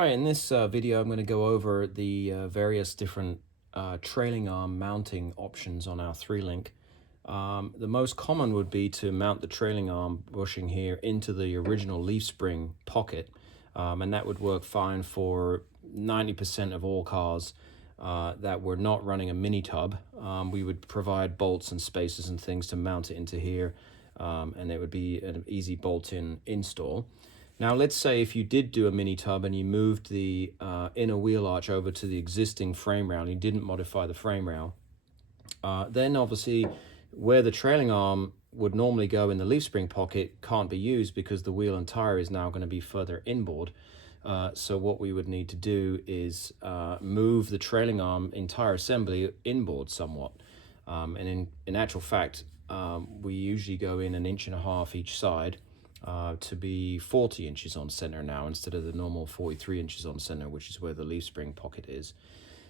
Alright, in this video I'm going to go over the various different trailing arm mounting options on our 3-link. The most common would be to mount the trailing arm bushing here into the original leaf spring pocket, and that would work fine for 90% of all cars that were not running a mini tub. We would provide bolts and spacers and things to mount it into here, and it would be an easy bolt-in install. Now, let's say if you did do a mini tub and you moved the inner wheel arch over to the existing frame rail, and you didn't modify the frame rail, then obviously where the trailing arm would normally go in the leaf spring pocket can't be used because the wheel and tire is now going to be further inboard. So what we would need to do is move the trailing arm entire assembly inboard somewhat. And in actual fact, we usually go in 1.5 inches each side, to be 40 inches on center now instead of the normal 43 inches on center, which is where the leaf spring pocket is.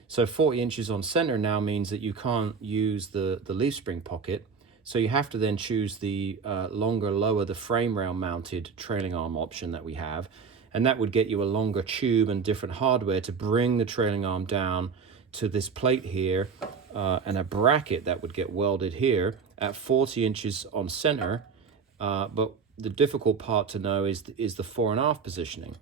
So 40 inches on center now means that you can't use the leaf spring pocket, so you have to then choose the longer, lower the frame rail mounted trailing arm option that we have, and that would get you a longer tube and different hardware to bring the trailing arm down to this plate here, and a bracket that would get welded here at 40 inches on center, but the difficult part to know is the fore and aft positioning.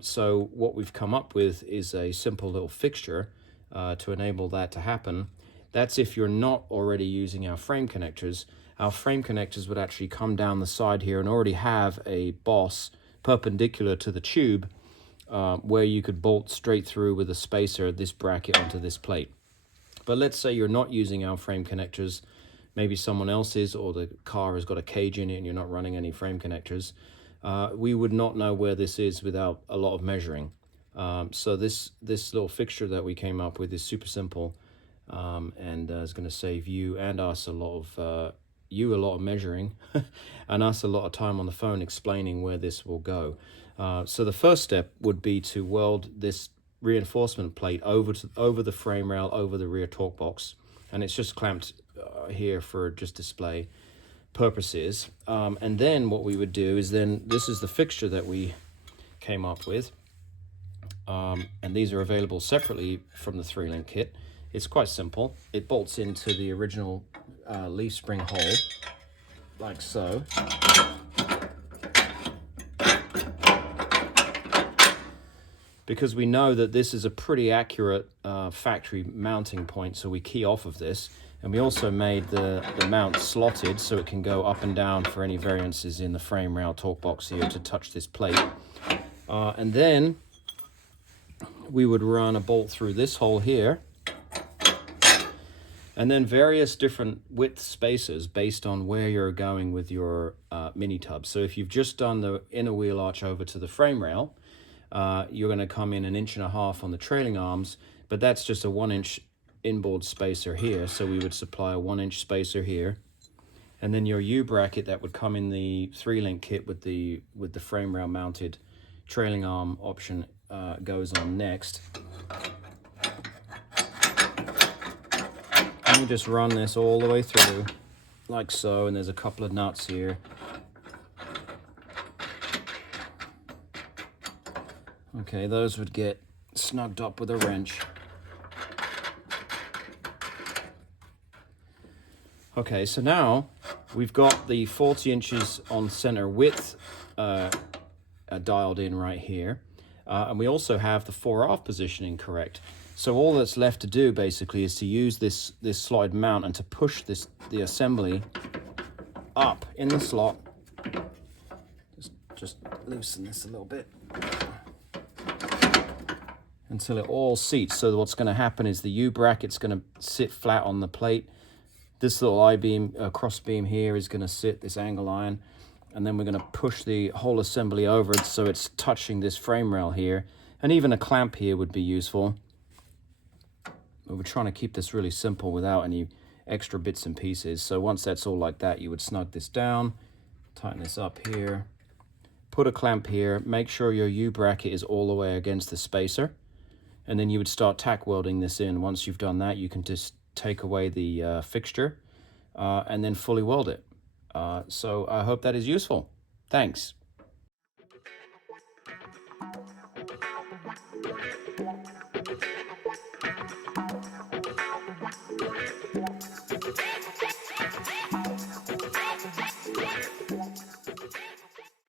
So what we've come up with is a simple little fixture to enable that to happen. That's if you're not already using our frame connectors. Our frame connectors would actually come down the side here and already have a boss perpendicular to the tube, where you could bolt straight through with a spacer this bracket onto this plate. But let's say you're not using our frame connectors, maybe someone else is, or the car has got a cage in it and you're not running any frame connectors. We would not know where this is without a lot of measuring. So this little fixture that we came up with is super simple, and is going to save you and us a lot of measuring and us a lot of time on the phone explaining where this will go. So the first step would be to weld this reinforcement plate over the frame rail, over the rear torque box, and it's just clamped here for just display purposes. And then what we would do is this is the fixture that we came up with, and these are available separately from the 3-link kit. It's quite simple. It bolts into the original leaf spring hole like so. Because we know that this is a pretty accurate factory mounting point, so we key off of this. And we also made the mount slotted so it can go up and down for any variances in the frame rail torque box here to touch this plate. And then we would run a bolt through this hole here, and then various different width spacers based on where you're going with your mini tub. So if you've just done the inner wheel arch over to the frame rail, you're going to come in 1.5 inches on the trailing arms, but that's just a 1-inch inboard spacer here, so we would supply a 1-inch spacer here, and then your U bracket that would come in the 3-link kit with the frame rail mounted trailing arm option goes on next. And you just run this all the way through like so, and there's a couple of nuts here. Okay, those would get snugged up with a wrench. Okay, so now we've got the 40 inches on center width dialed in right here, and we also have the fore-aft positioning correct. So all that's left to do basically is to use this slotted mount and to push the assembly up in the slot. Just loosen this a little bit until it all seats. So what's going to happen is the U bracket's going to sit flat on the plate. This little I-beam, cross beam here is going to sit, this angle iron, and then we're going to push the whole assembly over so it's touching this frame rail here. And even a clamp here would be useful. But we're trying to keep this really simple without any extra bits and pieces. So once that's all like that, you would snug this down, tighten this up here, put a clamp here, make sure your U bracket is all the way against the spacer, and then you would start tack welding this in. Once you've done that, you can just take away the fixture and then fully weld it. So I hope that is useful. Thanks.